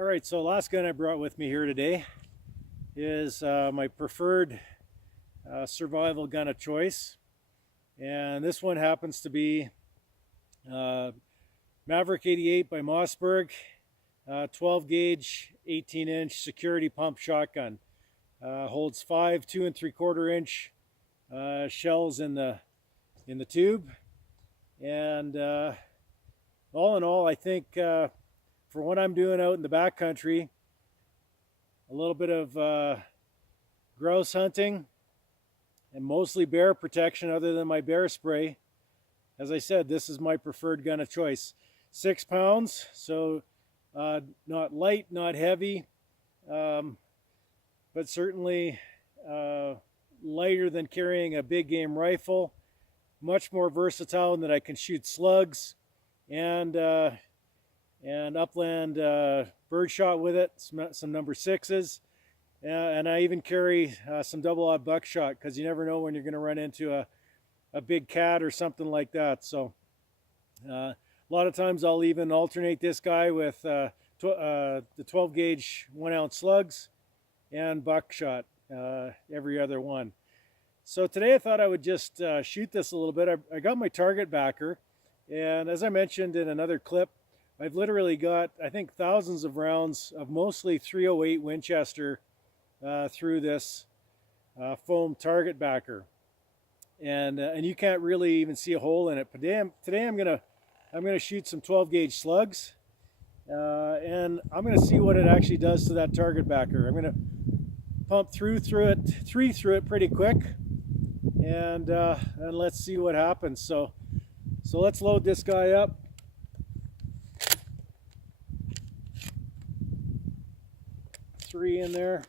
All right, so last gun I brought with me here today is my preferred survival gun of choice. And this one happens to be Maverick 88 by Mossberg, 12 gauge, 18-inch security pump shotgun. Holds 5 2 3/4 inch shells in the tube. And all in all, I think for what I'm doing out in the backcountry, a little bit of grouse hunting and mostly bear protection other than my bear spray. As I said, this is my preferred gun of choice. 6 pounds, so not light, not heavy, but certainly lighter than carrying a big game rifle. Much more versatile in that I can shoot slugs and upland birdshot with it, some number 6s, and I even carry some double-aught buckshot, because you never know when you're going to run into a big cat or something like that. So a lot of times I'll even alternate this guy with the 12 gauge 1 ounce slugs and buckshot every other one. So today I thought I would just shoot this a little bit. I got my target backer, and as I mentioned in another clip, I've literally got, I think, thousands of rounds of mostly 308 Winchester through this foam target backer, and you can't really even see a hole in it. But today I'm gonna shoot some 12 gauge slugs, and I'm gonna see what it actually does to that target backer. I'm gonna pump through it pretty quick, and let's see what happens. So let's load this guy up. Three in there.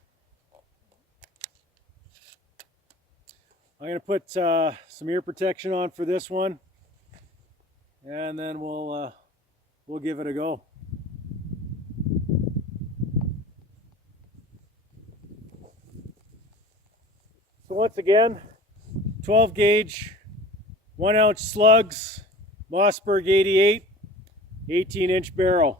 I'm going to put some ear protection on for this one, and then we'll give it a go. So once again, 12 gauge, 1 ounce slugs, Mossberg 88, 18-inch barrel.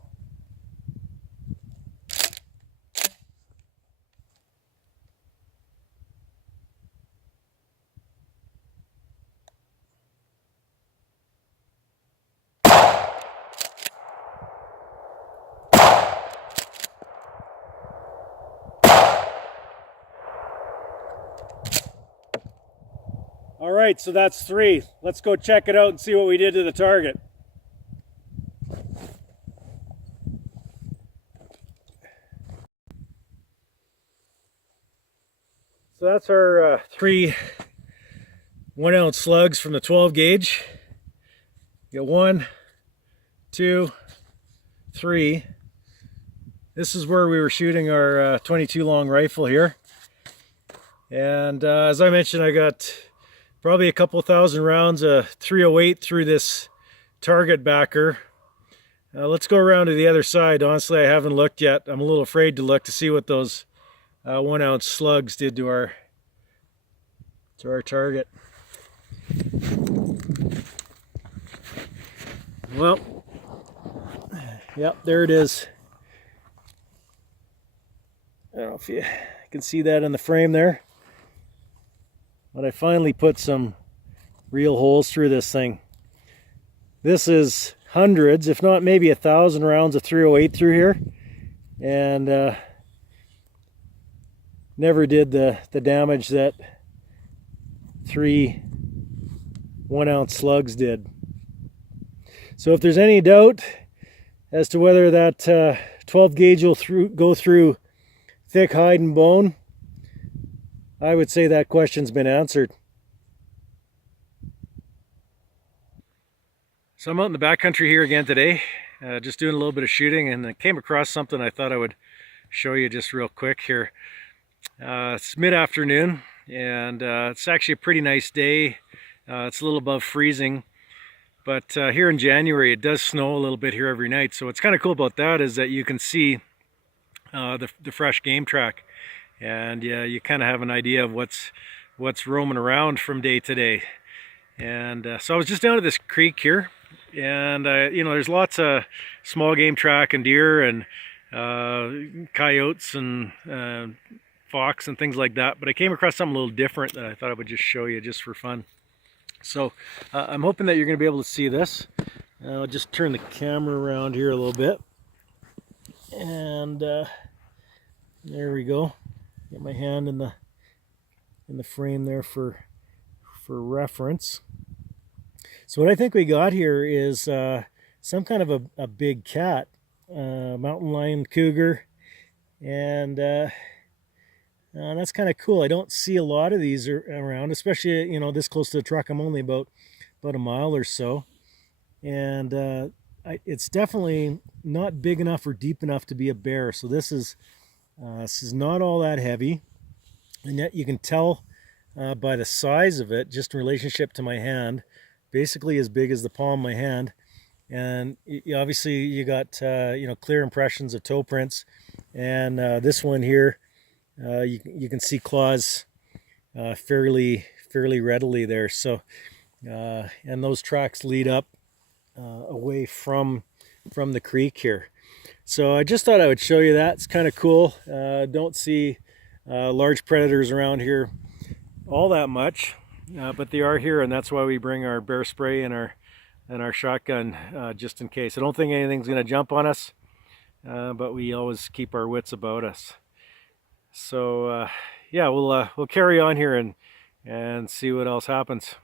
All right, so that's 3. Let's go check it out and see what we did to the target. So that's our 3 1 ounce slugs from the 12 gauge. You got 1, 2, 3. This is where we were shooting our 22 long rifle here. And as I mentioned, I got probably a couple thousand rounds of 308 through this target backer. Let's go around to the other side. Honestly, I haven't looked yet. I'm a little afraid to look to see what those 1 ounce slugs did to our target. Well, yep, there it is. I don't know if you can see that in the frame there, but I finally put some real holes through this thing. This is hundreds, if not maybe 1,000 rounds of 308 through here, and never did the damage that 3 1 ounce slugs did. So if there's any doubt as to whether that 12 gauge will go through thick hide and bone, I would say that question's been answered. So I'm out in the backcountry here again today, just doing a little bit of shooting, and I came across something I thought I would show you just real quick here. It's mid-afternoon, and it's actually a pretty nice day. It's a little above freezing, but here in January it does snow a little bit here every night. So what's kind of cool about that is that you can see the fresh game track, and you kind of have an idea of what's roaming around from day to day. And so I was just down at this creek here, and you know, there's lots of small game track and deer, and coyotes and fox and things like that. But I came across something a little different that I thought I would just show you just for fun. So I'm hoping that you're going to be able to see this. I'll just turn the camera around here a little bit. And there we go. Get my hand in the frame there for reference. So what I think we got here is some kind of a big cat, mountain lion cougar, and that's kind of cool. I don't see a lot of these around, especially this close to the truck. I'm only about a mile or so, and it's definitely not big enough or deep enough to be a bear. So this is not all that heavy, and yet you can tell by the size of it, just in relationship to my hand, basically as big as the palm of my hand. And obviously you got clear impressions of toe prints, and this one here, you can see claws fairly readily there. So and those tracks lead up away from the creek here. So I just thought I would show you that. It's kind of cool. Don't see large predators around here all that much, but they are here, and that's why we bring our bear spray and our shotgun just in case. I don't think anything's going to jump on us, but we always keep our wits about us. So yeah, we'll carry on here and see what else happens.